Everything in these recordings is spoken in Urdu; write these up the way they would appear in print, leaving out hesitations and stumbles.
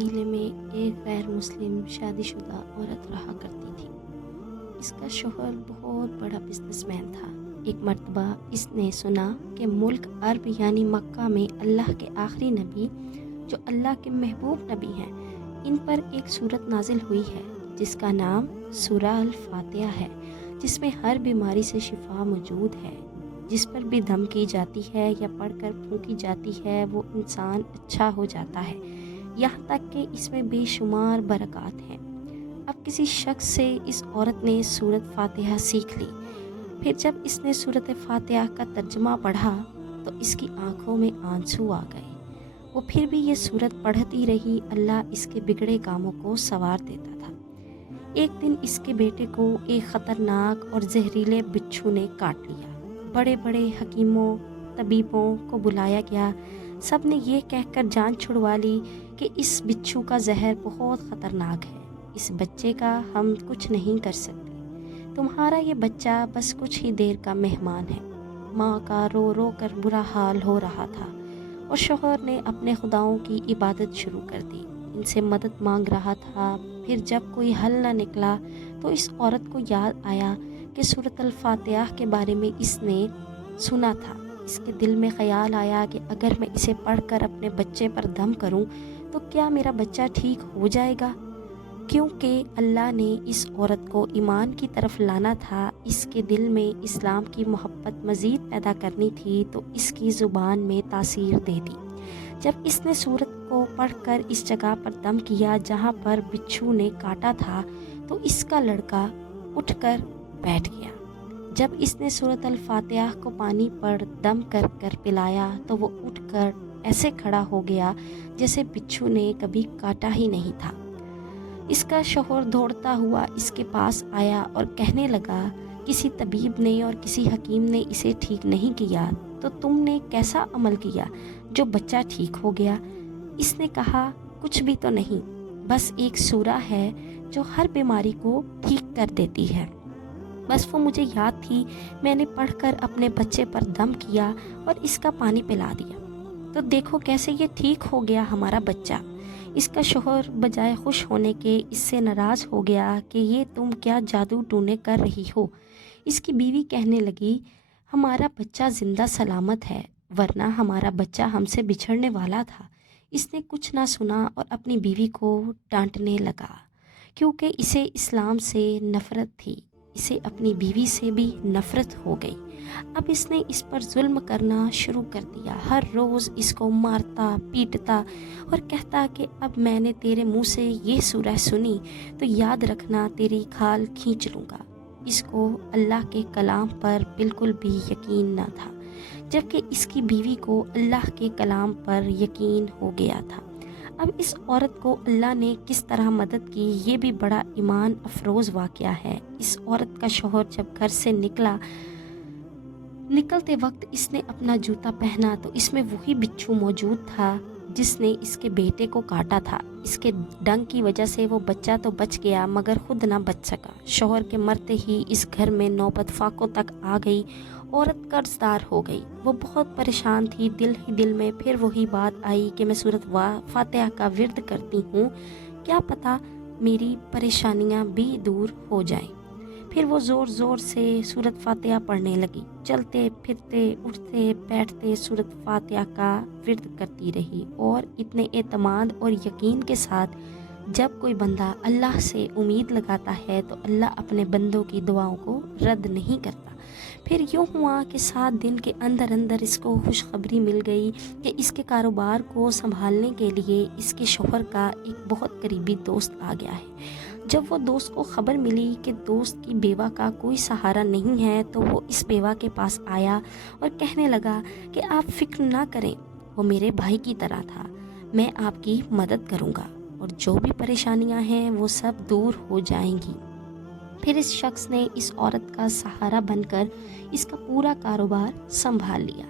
قبیلے میں ایک غیر مسلم شادی شدہ عورت رہا کرتی تھی۔ اس کا شوہر بہت بڑا بزنس مین تھا۔ ایک مرتبہ اس نے سنا کہ ملک عرب یعنی مکہ میں اللہ کے آخری نبی، جو اللہ کے محبوب نبی ہیں، ان پر ایک سورت نازل ہوئی ہے جس کا نام سورہ الفاتحہ ہے، جس میں ہر بیماری سے شفا موجود ہے۔ جس پر بھی دم کی جاتی ہے یا پڑھ کر پھونکی جاتی ہے وہ انسان اچھا ہو جاتا ہے، یہاں تک کہ اس میں بے شمار برکات ہیں۔ اب کسی شخص سے اس عورت نے سورت فاتحہ سیکھ لی۔ پھر جب اس نے سورت فاتحہ کا ترجمہ پڑھا تو اس کی آنکھوں میں آنسو آ گئے۔ وہ پھر بھی یہ سورت پڑھتی رہی۔ اللہ اس کے بگڑے کاموں کو سنوار دیتا تھا۔ ایک دن اس کے بیٹے کو ایک خطرناک اور زہریلے بچھو نے کاٹ لیا۔ بڑے بڑے حکیموں، طبیبوں کو بلایا گیا۔ سب نے یہ کہہ کر جان چھڑوا لی کہ اس بچھو کا زہر بہت خطرناک ہے، اس بچے کا ہم کچھ نہیں کر سکتے، تمہارا یہ بچہ بس کچھ ہی دیر کا مہمان ہے۔ ماں کا رو رو کر برا حال ہو رہا تھا اور شوہر نے اپنے خداؤں کی عبادت شروع کر دی، ان سے مدد مانگ رہا تھا۔ پھر جب کوئی حل نہ نکلا تو اس عورت کو یاد آیا کہ سورۃ الفاتحہ کے بارے میں اس نے سنا تھا۔ اس کے دل میں خیال آیا کہ اگر میں اسے پڑھ کر اپنے بچے پر دم کروں تو کیا میرا بچہ ٹھیک ہو جائے گا؟ کیونکہ اللہ نے اس عورت کو ایمان کی طرف لانا تھا، اس کے دل میں اسلام کی محبت مزید پیدا کرنی تھی، تو اس کی زبان میں تاثیر دے دی۔ جب اس نے سورت کو پڑھ کر اس جگہ پر دم کیا جہاں پر بچھو نے کاٹا تھا تو اس کا لڑکا اٹھ کر بیٹھ گیا۔ جب اس نے سورۃ الفاتحہ کو پانی پر دم کر کر پلایا تو وہ اٹھ کر ایسے کھڑا ہو گیا جیسے بچھو نے کبھی کاٹا ہی نہیں تھا۔ اس کا شوہر دوڑتا ہوا اس کے پاس آیا اور کہنے لگا، کسی طبیب نے اور کسی حکیم نے اسے ٹھیک نہیں کیا، تو تم نے کیسا عمل کیا جو بچہ ٹھیک ہو گیا؟ اس نے کہا، کچھ بھی تو نہیں، بس ایک سورہ ہے جو ہر بیماری کو ٹھیک کر دیتی ہے، بس وہ مجھے یاد تھی، میں نے پڑھ کر اپنے بچے پر دم کیا اور اس کا پانی پلا دیا، تو دیکھو کیسے یہ ٹھیک ہو گیا ہمارا بچہ۔ اس کا شوہر بجائے خوش ہونے کے اس سے ناراض ہو گیا کہ یہ تم کیا جادو ٹونے کر رہی ہو۔ اس کی بیوی کہنے لگی، ہمارا بچہ زندہ سلامت ہے، ورنہ ہمارا بچہ ہم سے بچھڑنے والا تھا۔ اس نے کچھ نہ سنا اور اپنی بیوی کو ڈانٹنے لگا، کیونکہ اسے اسلام سے نفرت تھی، اسے اپنی بیوی سے بھی نفرت ہو گئی۔ اب اس نے اس پر ظلم کرنا شروع کر دیا، ہر روز اس کو مارتا پیٹتا اور کہتا کہ اب میں نے تیرے منہ سے یہ سورہ سنی تو یاد رکھنا تیری کھال کھینچ لوں گا۔ اس کو اللہ کے کلام پر بالکل بھی یقین نہ تھا، جبکہ اس کی بیوی کو اللہ کے کلام پر یقین ہو گیا تھا۔ اب اس عورت کو اللہ نے کس طرح مدد کی، یہ بھی بڑا ایمان افروز واقعہ ہے۔ اس عورت کا شوہر جب گھر سے نکلتے وقت اس نے اپنا جوتا پہنا تو اس میں وہی بچھو موجود تھا جس نے اس کے بیٹے کو کاٹا تھا۔ اس کے ڈنگ کی وجہ سے وہ بچہ تو بچ گیا مگر خود نہ بچ سکا۔ شوہر کے مرتے ہی اس گھر میں نوبت فاقوں تک آ گئی۔ عورت قرض دار ہو گئی، وہ بہت پریشان تھی۔ دل ہی دل میں پھر وہی بات آئی کہ میں سورۃ فاتحہ کا ورد کرتی ہوں، کیا پتہ میری پریشانیاں بھی دور ہو جائیں۔ پھر وہ زور زور سے سورۃ فاتحہ پڑھنے لگی، چلتے پھرتے اٹھتے بیٹھتے سورۃ فاتحہ کا ورد کرتی رہی، اور اتنے اعتماد اور یقین کے ساتھ جب کوئی بندہ اللہ سے امید لگاتا ہے تو اللہ اپنے بندوں کی دعاؤں کو رد نہیں کرتا۔ پھر یوں ہوا کہ 7 دن کے اندر اندر اس کو خوشخبری مل گئی کہ اس کے کاروبار کو سنبھالنے کے لیے اس کے شوہر کا ایک بہت قریبی دوست آ گیا ہے۔ جب وہ دوست کو خبر ملی کہ دوست کی بیوہ کا کوئی سہارا نہیں ہے تو وہ اس بیوہ کے پاس آیا اور کہنے لگا کہ آپ فکر نہ کریں، وہ میرے بھائی کی طرح تھا، میں آپ کی مدد کروں گا اور جو بھی پریشانیاں ہیں وہ سب دور ہو جائیں گی۔ پھر اس شخص نے اس عورت کا سہارا بن کر اس کا پورا کاروبار سنبھال لیا۔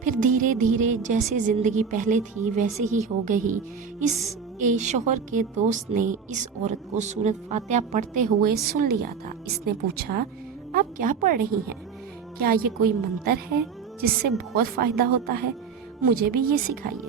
پھر دھیرے دھیرے جیسے زندگی پہلے تھی ویسے ہی ہو گئی۔ اس کے شوہر کے دوست نے اس عورت کو سورۃ فاتحہ پڑھتے ہوئے سن لیا تھا۔ اس نے پوچھا، آپ کیا پڑھ رہی ہیں؟ کیا یہ کوئی منتر ہے جس سے بہت فائدہ ہوتا ہے؟ مجھے بھی یہ سکھائیے۔